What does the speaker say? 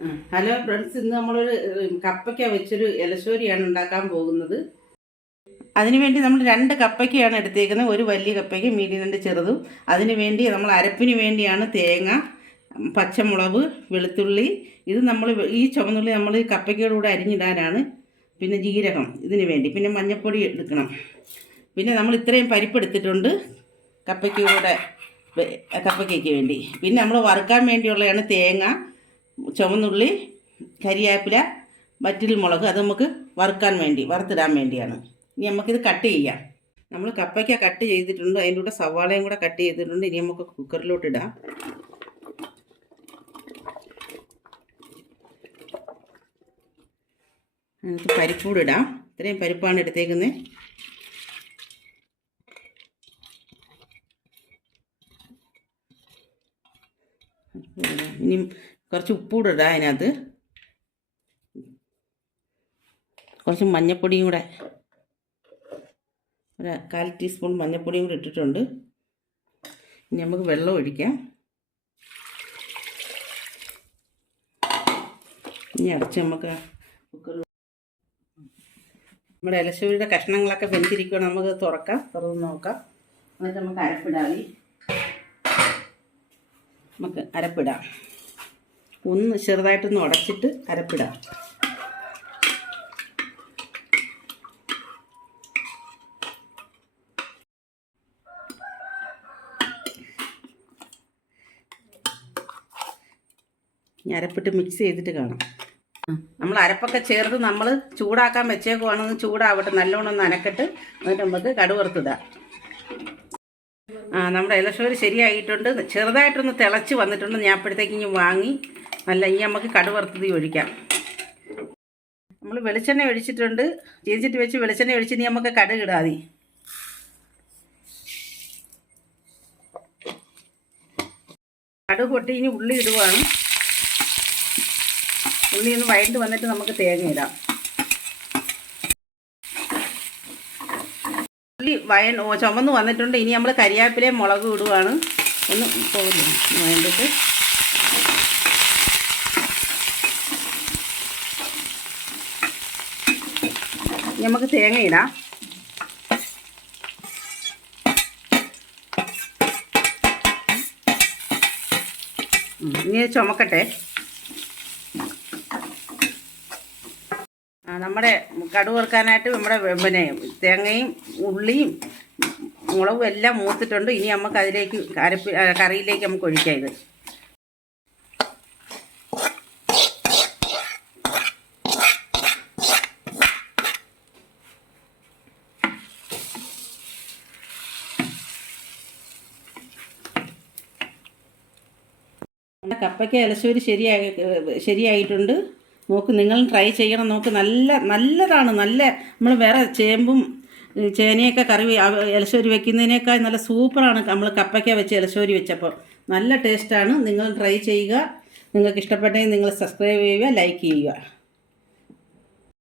Hello friends, ഇന്ന് നമ്മളൊരു കപ്പയ്ക്ക വെച്ചൊരു ഇലശ്ശേരിയാണ് ഉണ്ടാക്കാൻ പോകുന്നത്. അതിനുവേണ്ടി നമ്മൾ 2 കപ്പയ്ക്കയാണ് എടുത്തേക്കുന്നത്. ഒരു വലിയ കപ്പയ്ക്ക്, മീഡിയം 2 ചെറുതും. അതിനുവേണ്ടി നമ്മൾ അരപ്പിന് വേണ്ടിയാണ് തേങ്ങ, പച്ചമുളക്, വെളുത്തുള്ളി. ഇത് നമ്മൾ ഈ ചുവന്നുള്ളി നമ്മൾ കപ്പയ്ക്കയുടെ കൂടെ അരിഞ്ഞിടാനാണ്. പിന്നെ ജീരകം ഇതിന് വേണ്ടി, പിന്നെ മഞ്ഞൾപ്പൊടി എടുക്കണം. പിന്നെ നമ്മൾ ഇത്രയും പരിപ്പ് എടുത്തിട്ടുണ്ട് കപ്പയ്ക്ക് വേണ്ടി. പിന്നെ നമ്മൾ വറുക്കാൻ വേണ്ടിയുള്ളതാണ് തേങ്ങ, ചുവന്നുള്ളി, കരിവേപ്പില, വറ്റൽ മുളക്. അത് നമുക്ക് വറുത്തിടാൻ വേണ്ടിയാണ്. ഇനി നമുക്കിത് കട്ട് ചെയ്യാം. നമ്മൾ കപ്പയ്ക്ക കട്ട് ചെയ്തിട്ടുണ്ട്, അതിൻ്റെ കൂടെ സവാളയും കൂടെ കട്ട് ചെയ്തിട്ടുണ്ട്. ഇനി നമുക്ക് കുക്കറിലോട്ട് ഇടാം. നമുക്ക് പരിപ്പ് കൂടെ ഇടാം. ഇത്രയും പരിപ്പാണ് എടുത്തേക്കുന്നത്. ഇനി കുറച്ച് ഉപ്പൂടെ ഇടാം. അതിനകത്ത് കുറച്ച് മഞ്ഞൾപ്പൊടിയും കൂടെ, ഒരു 1/4 ടീസ്പൂൺ മഞ്ഞൾപ്പൊടിയും കൂടെ ഇട്ടിട്ടുണ്ട്. ഇനി നമുക്ക് വെള്ളം ഒഴിക്കാം. ഇനി അടച്ച് നമുക്ക് കുക്കറിൽ നമ്മുടെ ഇലശ്ശേരിയുടെ കഷ്ണങ്ങളൊക്കെ വെന്തിരിക്കുകയാണ്. നമുക്ക് തുറന്ന് നോക്കാം. എന്നിട്ട് നമുക്ക് അരപ്പിടാം. ഒന്ന് ചെറുതായിട്ടൊന്ന് ഉടച്ചിട്ട് അരപ്പിടാം. അരപ്പിട്ട് മിക്സ് ചെയ്തിട്ട് കാണാം. നമ്മൾ അരപ്പൊക്കെ ചേർത്ത് നമ്മൾ ചൂടാക്കാൻ വെച്ചേക്കുവാണെന്ന് ചൂടാവട്ടെ, നല്ലോണം ഒന്ന് അനക്കട്ട്. എന്നിട്ട് നമുക്ക് കടുക് വറുത്തിടാം. നമ്മുടെ ഇലശ്ശേരി ശരിയായിട്ടുണ്ട്. ചെറുതായിട്ടൊന്ന് തിളച്ച് വന്നിട്ടുണ്ട്. ഞാൻ അപ്പോഴത്തേക്ക് ഇനി വാങ്ങി ഇനി നമുക്ക് കടുക് വറുത്തത് ഒഴിക്കാം. നമ്മൾ വെളിച്ചെണ്ണ ഒഴിച്ചിട്ടുണ്ട്. ചീനിച്ചിട്ട് വെച്ച് വെളിച്ചെണ്ണ ഒഴിച്ച് ഇനി നമുക്ക് കടുക് ഇടാം. കടുക് പൊട്ടി ഇനി ഉള്ളി ഇടുവാണ്. ഉള്ളി ഒന്ന് വഴണ്ട് വന്നിട്ട് നമുക്ക് തേങ്ങ ഇടാം. ഉള്ളി ചുമന്ന് വന്നിട്ടുണ്ട്. ഇനി നമ്മൾ കരിവേപ്പിലയും മുളകും ഇടുവാണ്. ഒന്ന് വഴണ്ടിട്ട് നമുക്ക് തേങ്ങ ഇടാം. ഇനി ചുമക്കട്ടെ. നമ്മുടെ കടുക് വറുക്കാനായിട്ട് നമ്മുടെ തേങ്ങയും ഉള്ളിയും മുളകും എല്ലാം മൂത്തിട്ടുണ്ട്. ഇനി നമുക്ക് അതിലേക്ക് കറിയിലേക്ക് നമുക്ക് ഒഴിക്കാം. ഇത് കപ്പയ്ക്ക ഇലശ്ശേരി ശരിയായിട്ടുണ്ട്. നോക്ക്, നിങ്ങളും ട്രൈ ചെയ്യണം. നോക്ക്, നല്ലതാണ്. നമ്മൾ വേറെ ചേമ്പും ചേനയൊക്കെ ഇലശ്ശേരി വെക്കുന്നതിനേക്കാൾ നല്ല സൂപ്പറാണ് നമ്മൾ കപ്പയ്ക്ക വെച്ച് ഇലശ്ശേരി വെച്ചപ്പോൾ. നല്ല ടേസ്റ്റാണ്. നിങ്ങൾ ട്രൈ ചെയ്യുക. നിങ്ങൾക്ക് ഇഷ്ടപ്പെട്ടെങ്കിൽ നിങ്ങൾ സബ്സ്ക്രൈബ് ചെയ്യുക, ലൈക്ക് ചെയ്യുക.